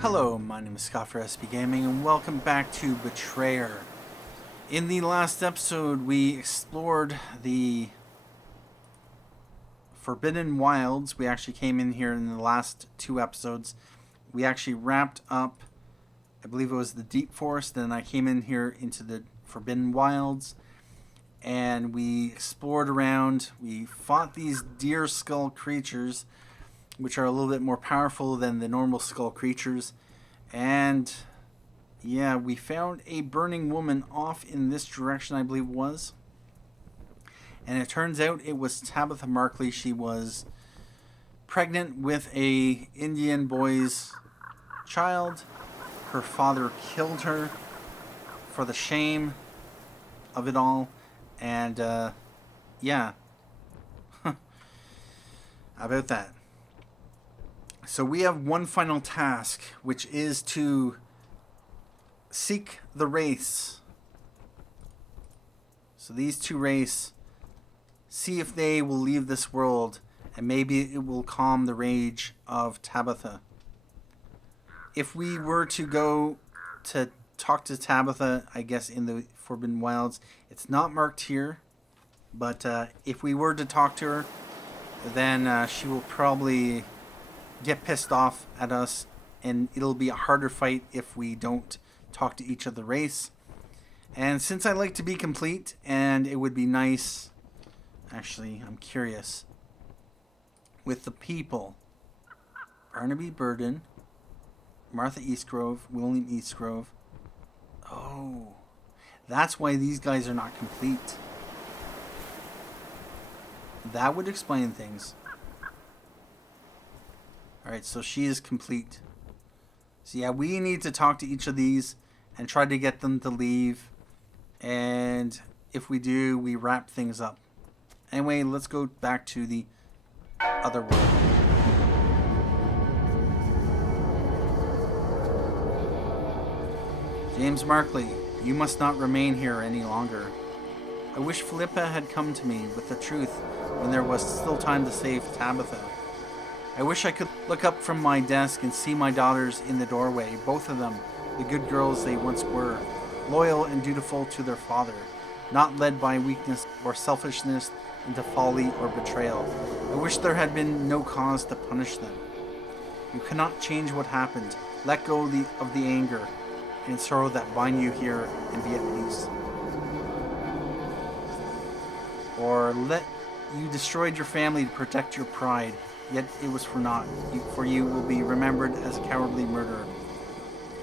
Hello, my name is Scott for SB Gaming, and welcome back to Betrayer. In the last episode, we explored the Forbidden Wilds. We actually came in here in the last two episodes. We actually wrapped up, I believe it was the Deep Forest, and I came in here into the Forbidden Wilds, and we explored around. We fought these deer skull creatures, which are a little bit more powerful than the normal skull creatures. And yeah, we found a burning woman off in this direction, I believe it was. And it turns out it was Tabitha Markley. She was pregnant with a Indian boy's child. Her father killed her for the shame of it all. And yeah, about that. So we have one final task, which is to seek the Wraiths. So these two Wraiths, see if they will leave this world, and maybe it will calm the rage of Tabitha. If we were to go to talk to Tabitha, I guess in the Forbidden Wilds, it's not marked here, but if we were to talk to her, then she will probably get pissed off at us, and it'll be a harder fight if we don't talk to each of the Wraiths. And since I like to be complete, and it would be nice, actually, I'm curious, with the people, Barnaby Burden, Martha Eastgrove, William Eastgrove. Oh, that's why these guys are not complete. That would explain things. Alright, so she is complete. So yeah, we need to talk to each of these and try to get them to leave. And if we do, we wrap things up. Anyway, let's go back to the other world. James Markley, you must not remain here any longer. I wish Philippa had come to me with the truth when there was still time to save Tabitha. I wish I could look up from my desk and see my daughters in the doorway, both of them, the good girls they once were, loyal and dutiful to their father, not led by weakness or selfishness into folly or betrayal. I wish there had been no cause to punish them. You cannot change what happened. Let go of the anger and sorrow that bind you here and be at peace. Or let you destroyed your family to protect your pride. Yet it was for naught, for you will be remembered as a cowardly murderer.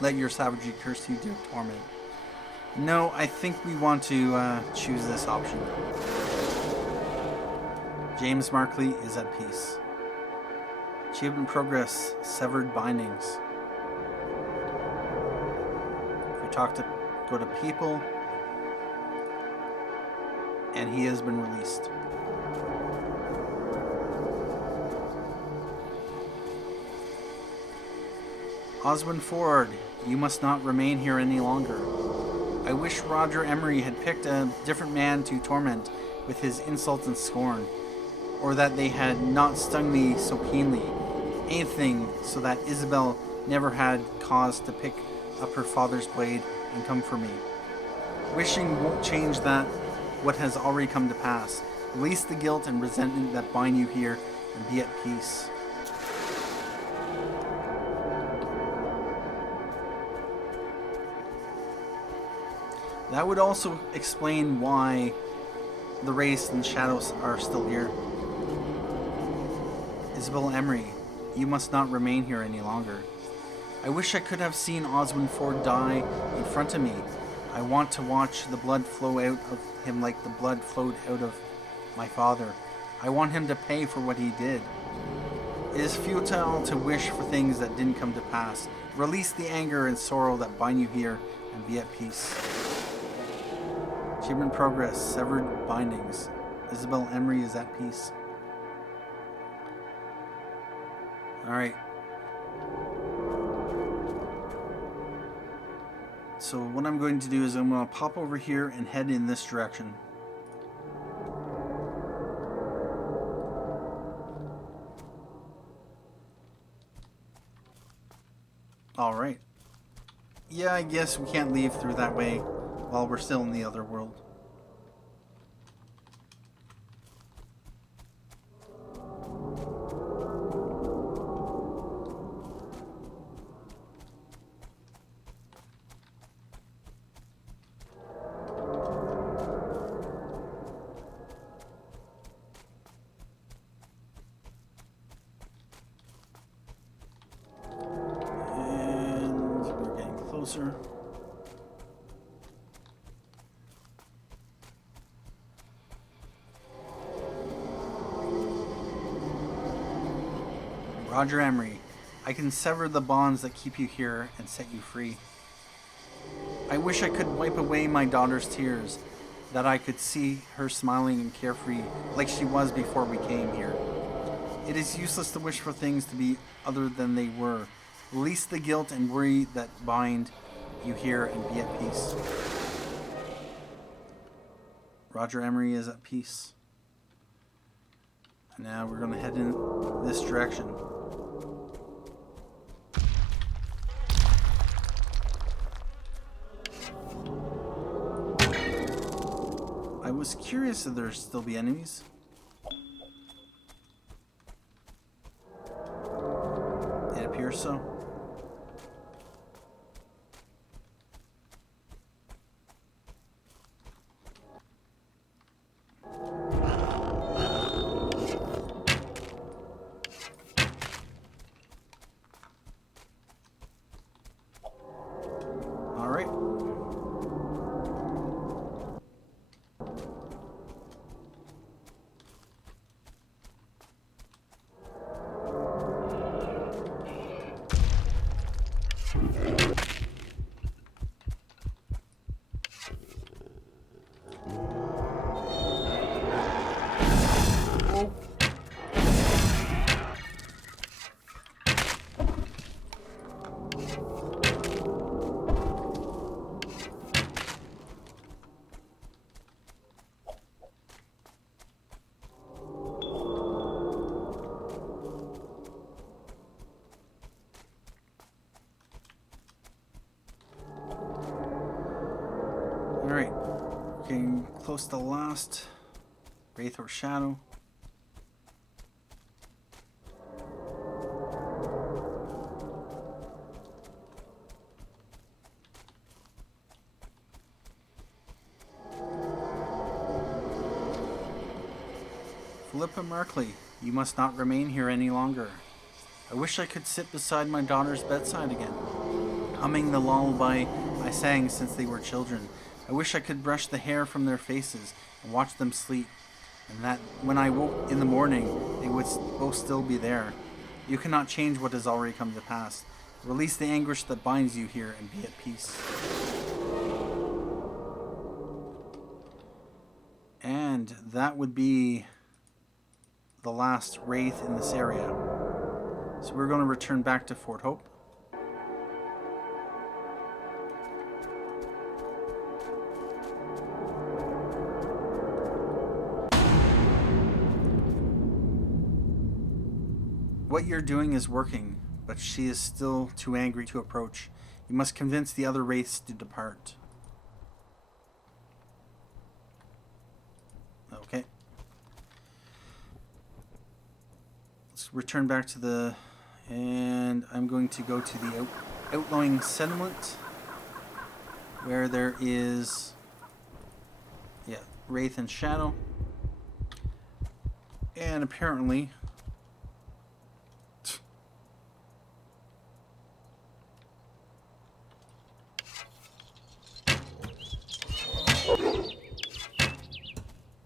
Let your savagery curse you to torment. No, I think we want to choose this option. James Markley is at peace. Achievement progress, severed bindings. If we go to people, and he has been released. Oswin Ford, you must not remain here any longer. I wish Roger Emery had picked a different man to torment with his insults and scorn, or that they had not stung me so keenly. Anything so that Isabel never had cause to pick up her father's blade and come for me. Wishing won't change that what has already come to pass. Release the guilt and resentment that bind you here and be at peace. That would also explain why the Wraiths and Shadows are still here. Isabel Emery, you must not remain here any longer. I wish I could have seen Oswin Ford die in front of me. I want to watch the blood flow out of him like the blood flowed out of my father. I want him to pay for what he did. It is futile to wish for things that didn't come to pass. Release the anger and sorrow that bind you here and be at peace. Achievement progress, severed bindings. Isabel Emery is at peace. Alright. So what I'm going to do is I'm going to pop over here and head in this direction. Alright. Yeah, I guess we can't leave through that way while we're still in the other world. Closer. Roger Emery, I can sever the bonds that keep you here and set you free. I wish I could wipe away my daughter's tears, that I could see her smiling and carefree like she was before we came here. It is useless to wish for things to be other than they were. Release the guilt and worry that bind you here and be at peace. Roger Emery is at peace. And now we're going to head in this direction. I was curious if there'd still be enemies. It appears so. Alright, getting close to the last Wraith or Shadow. Tabitha Markley, you must not remain here any longer. I wish I could sit beside my daughter's bedside again, humming the lullaby I sang since they were children. I wish I could brush the hair from their faces and watch them sleep, and that when I woke in the morning, they would both still be there. You cannot change what has already come to pass. Release the anguish that binds you here and be at peace. And that would be the last Wraith in this area. So we're going to return back to Fort Hope. What you're doing is working, but she is still too angry to approach. You must convince the other Wraiths to depart. Okay. Let's return back to the... And I'm going to go to the outlawing settlement, where there is... Yeah, Wraith and Shadow. And apparently...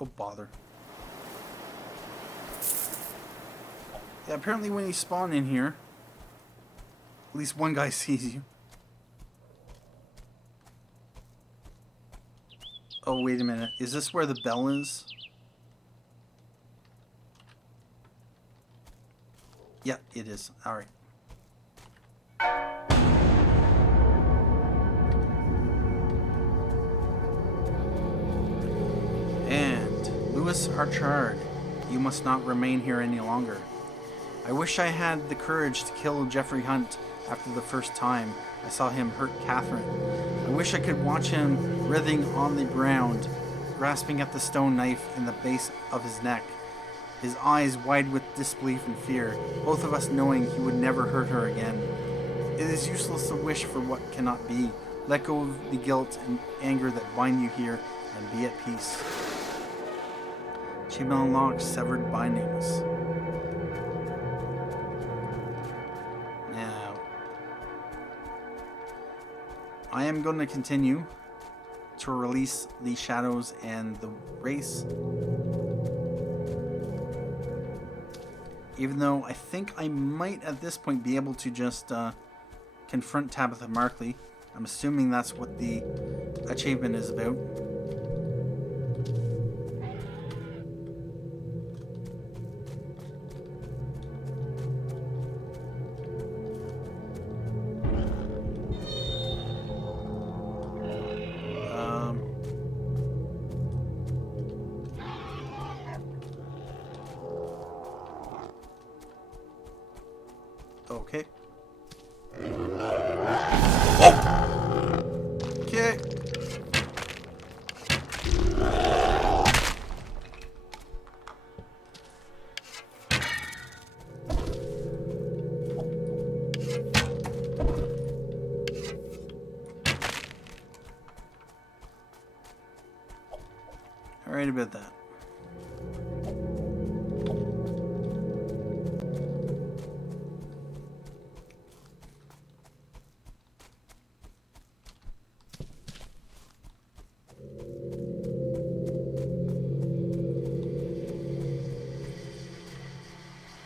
Oh, bother. Yeah, apparently when you spawn in here, at least one guy sees you. Oh, wait a minute. Is this where the bell is? Yeah, it is. Alright. And Louis Archard, you must not remain here any longer. I wish I had the courage to kill Jeffrey Hunt after the first time I saw him hurt Catherine. I wish I could watch him writhing on the ground, grasping at the stone knife in the base of his neck, his eyes wide with disbelief and fear, both of us knowing he would never hurt her again. It is useless to wish for what cannot be. Let go of the guilt and anger that bind you here and be at peace. Achievement unlocked, severed bindings. Now, I am going to continue to release the shadows and the Wraiths. Even though I think I might at this point be able to just confront Tabitha Markley. I'm assuming that's what the achievement is about. Okay. Okay. All right about that.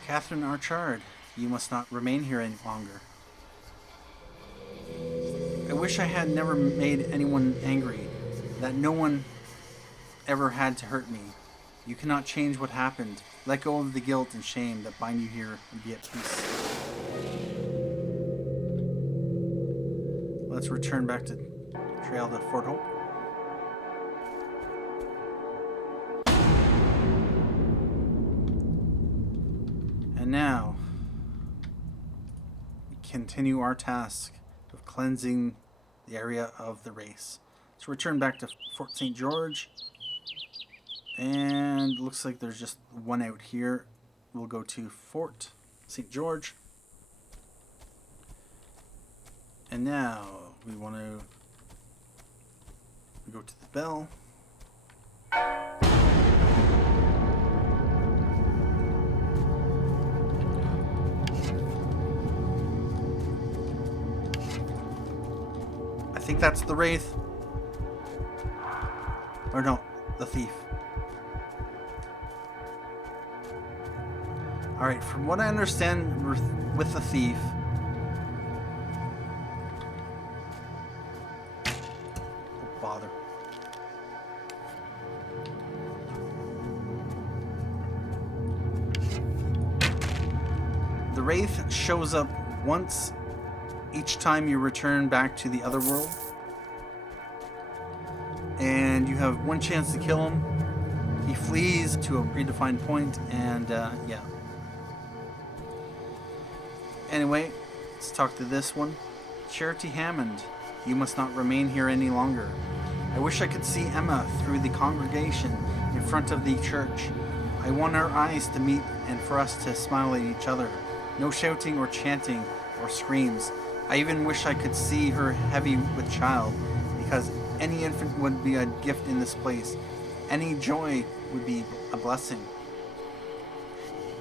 Catherine Archard, you must not remain here any longer. I wish I had never made anyone angry, that no one ever had to hurt me. You cannot change what happened. Let go of the guilt and shame that bind you here and be at peace. Let's return back to Trail to Fort Hope. And now, we continue our task of cleansing the area of the Wraiths. So return back to Fort St. George. And looks like there's just one out here. We'll go to Fort St. George. And now we want to go to the bell. I think that's the Wraith. Or no, the thief. Alright, from what I understand with the thief, oh, bother. The Wraith shows up once each time you return back to the other world. And you have one chance to kill him. He flees to a predefined point, and yeah. Anyway, let's talk to this one. Charity Hammond, you must not remain here any longer. I wish I could see Emma through the congregation in front of the church. I want our eyes to meet and for us to smile at each other. No shouting or chanting or screams. I even wish I could see her heavy with child, because any infant would be a gift in this place. Any joy would be a blessing.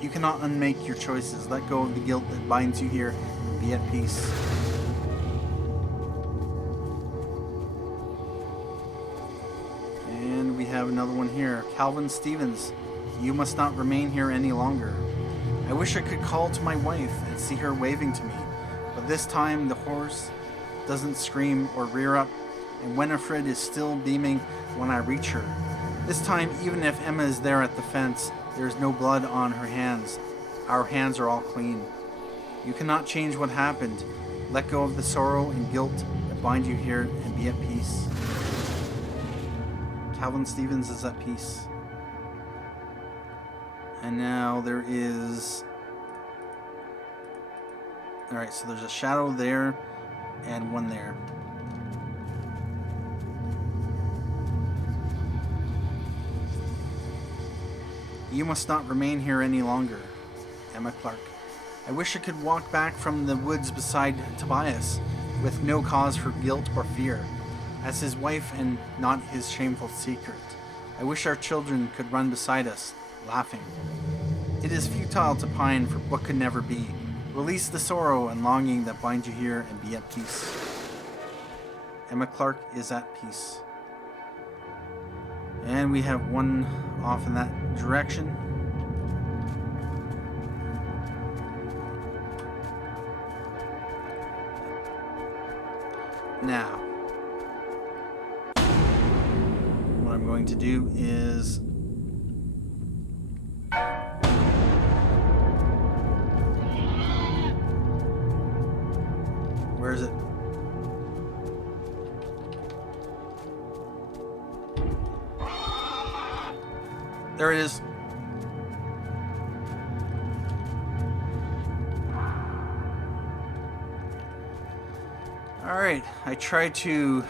You cannot unmake your choices. Let go of the guilt that binds you here and be at peace. And we have another one here. Calvin Stevens, you must not remain here any longer. I wish I could call to my wife and see her waving to me, but this time the horse doesn't scream or rear up, and Winifred is still beaming when I reach her. This time, even if Emma is there at the fence, there is no blood on her hands. Our hands are all clean. You cannot change what happened. Let go of the sorrow and guilt that bind you here and be at peace. Calvin Stevens is at peace. And now there is Alright, so there's a shadow there and one there. You must not remain here any longer, Emma Clark. I wish I could walk back from the woods beside Tobias, with no cause for guilt or fear, as his wife and not his shameful secret. I wish our children could run beside us, laughing. It is futile to pine for what could never be. Release the sorrow and longing that bind you here and be at peace. Emma Clark is at peace. And we have one off in that direction. Now, what I'm going to do is where is it? There it is. Alright, I tried to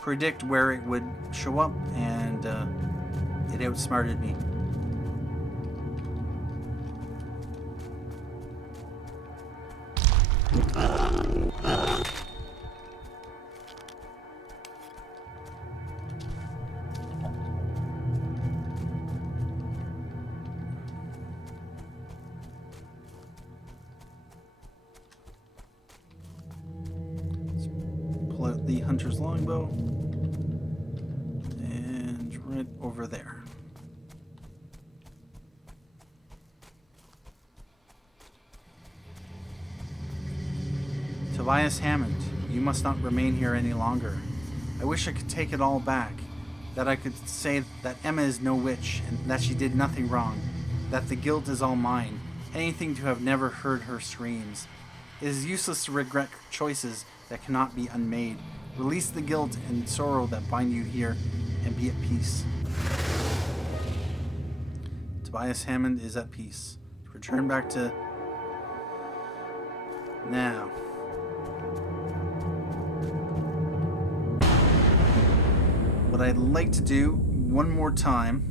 predict where it would show up, and it outsmarted me. Pull out the hunter's longbow, and right over there. Tobias Hammond, you must not remain here any longer. I wish I could take it all back, that I could say that Emma is no witch, and that she did nothing wrong, that the guilt is all mine, anything to have never heard her screams. It is useless to regret choices that cannot be unmade. Release the guilt and sorrow that bind you here, and be at peace. Tobias Hammond is at peace. Return back to... Now... What I'd like to do one more time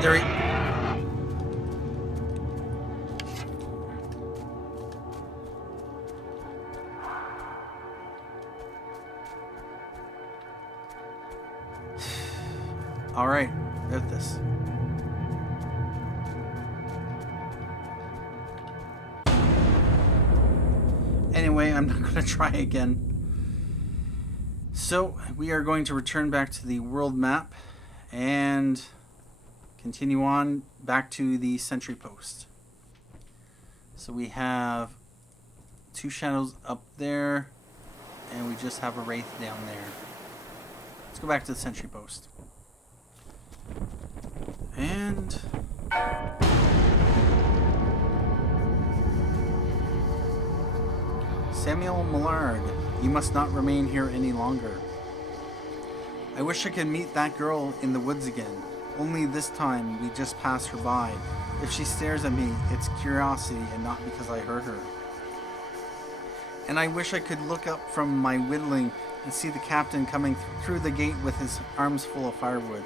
there he... Alright, got this. Anyway, I'm not going to try again. So, we are going to return back to the world map and continue on back to the sentry post. So we have two shadows up there, and we just have a wraith down there. Let's go back to the sentry post. And... Samuel Millard, you must not remain here any longer. I wish I could meet that girl in the woods again. Only this time we just pass her by. If she stares at me, it's curiosity and not because I hurt her. And I wish I could look up from my whittling and see the captain coming through the gate with his arms full of firewood.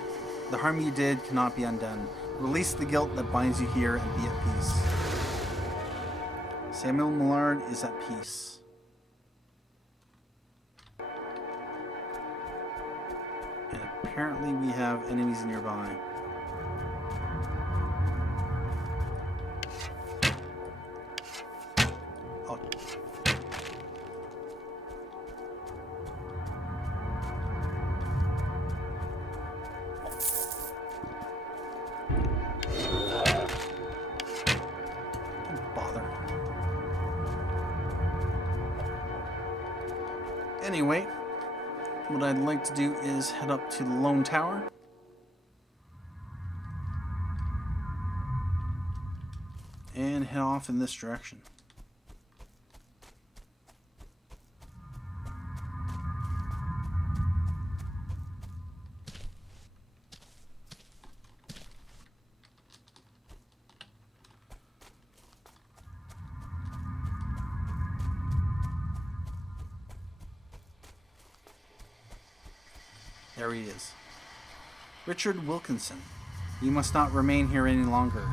The harm you did cannot be undone. Release the guilt that binds you here and be at peace. Samuel Millard is at peace. And apparently we have enemies nearby. Oh. Don't bother. Anyway, what I'd like to do is head up to the Lone Tower. And head off in this direction. There he is. Richard Wilkinson, you must not remain here any longer.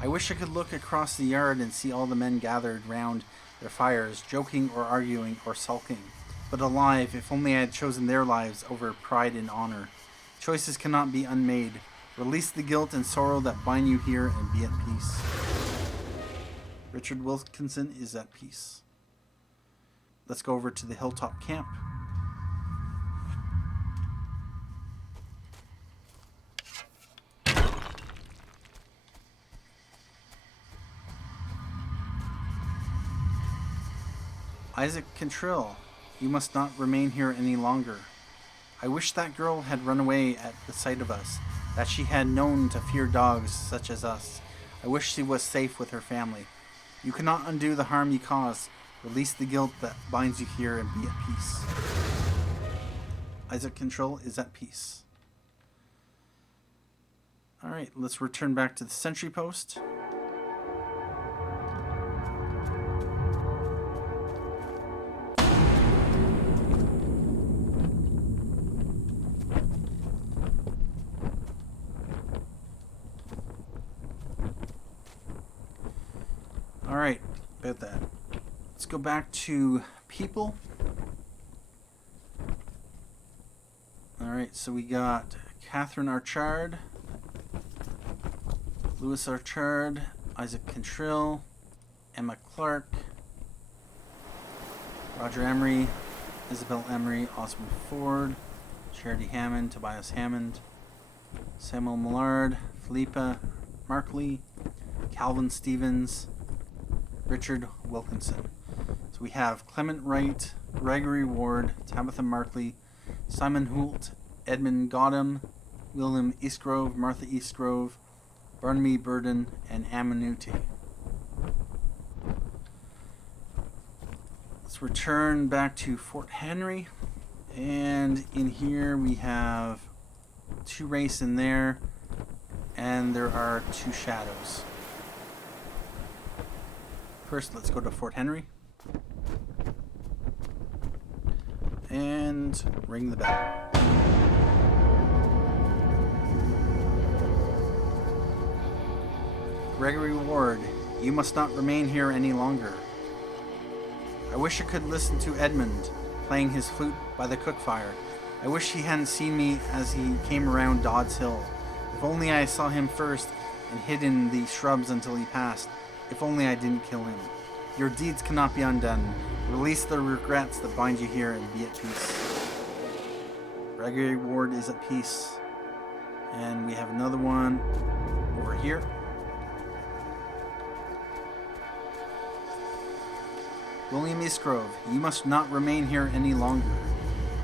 I wish I could look across the yard and see all the men gathered round their fires, joking or arguing or sulking. But alive, if only I had chosen their lives over pride and honor. Choices cannot be unmade. Release the guilt and sorrow that bind you here and be at peace. Richard Wilkinson is at peace. Let's go over to the hilltop camp. Isaac Cantrill, you must not remain here any longer. I wish that girl had run away at the sight of us, that she had known to fear dogs such as us. I wish she was safe with her family. You cannot undo the harm you caused. Release the guilt that binds you here and be at peace. Isaac Cantrill is at peace. Alright, let's return back to the sentry post. Alright, about that. Let's go back to people. Alright, so we got Catherine Archard, Louis Archard, Isaac Cantrill, Emma Clark, Roger Emery, Isabel Emery, Osmond Ford, Charity Hammond, Tobias Hammond, Samuel Millard, Philippa Markley, Calvin Stevens, Richard Wilkinson. So we have Clement Wright, Gregory Ward, Tabitha Markley, Simon Hoult, Edmund Goddam, William Eastgrove, Martha Eastgrove, Barnaby Burden, and Aminuti. Let's return back to Fort Henry. And in here we have 2 Wraiths in there, and there are 2 Shadows. First, let's go to Fort Henry. And ring the bell. Gregory Ward, you must not remain here any longer. I wish I could listen to Edmund playing his flute by the cook fire. I wish he hadn't seen me as he came around Dodd's Hill. If only I saw him first and hid in the shrubs until he passed. If only I didn't kill him. Your deeds cannot be undone. Release the regrets that bind you here and be at peace. Gregory Ward is at peace. And we have another one over here. William Eastgrove, you must not remain here any longer.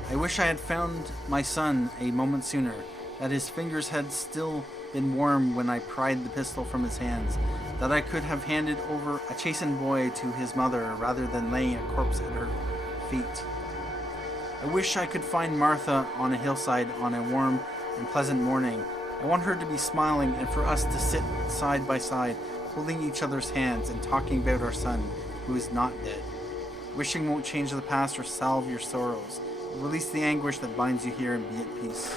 I wish I had found my son a moment sooner, that his fingers had still been warm when I pried the pistol from his hands, that I could have handed over a chastened boy to his mother rather than laying a corpse at her feet. I wish I could find Martha on a hillside on a warm and pleasant morning. I want her to be smiling and for us to sit side by side, holding each other's hands and talking about our son, who is not dead. Wishing won't change the past or salve your sorrows. Release the anguish that binds you here and be at peace.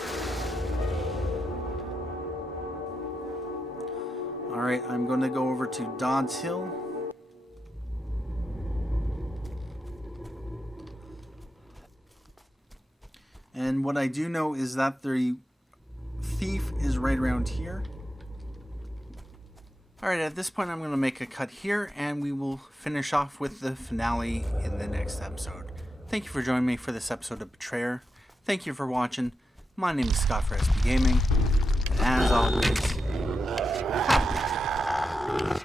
Alright, I'm going to go over to Dodd's Hill. And what I do know is that the thief is right around here. Alright, at this point I'm going to make a cut here and we will finish off with the finale in the next episode. Thank you for joining me for this episode of Betrayer. Thank you for watching. My name is Scott for SB Gaming. And as always, have a good day.